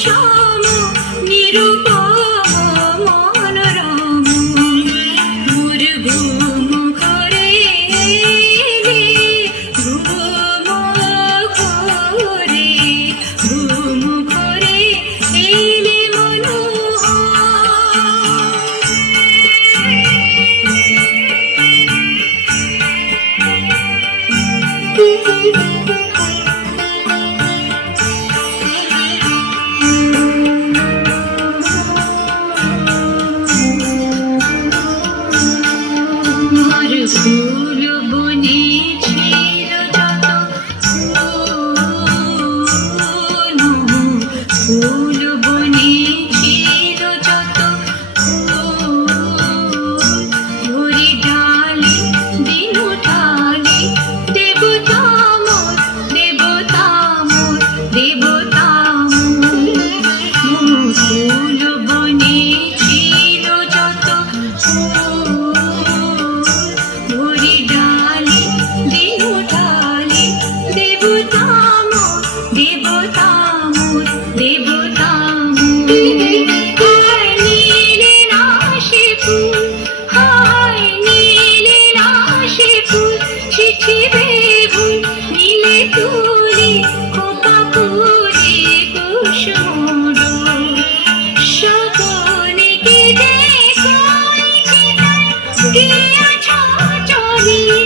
সম নিরূপম মনোরম মোর ঘুম ঘরে এলে ঘুম ঘরে ঘুম ঘরে এলে ফুল বনে ছিল যত ফুল বনে ছিল যত ধরি ডালি দিন উঠালি দেবতা মোর দেবতা মোর দেবতা মোর ফুল বনে ছিল যত ধরি ডালি দিন উঠালি দেবতা মোর দেবতা মোর দেবতা হায় নীলে রাশি ফুল হায় নীলে রাশি ফুল চিঠি বেবুল নীলে তুলি খোপা পুরে কুসুম সকলে কে দেখো গিয়েছ চলি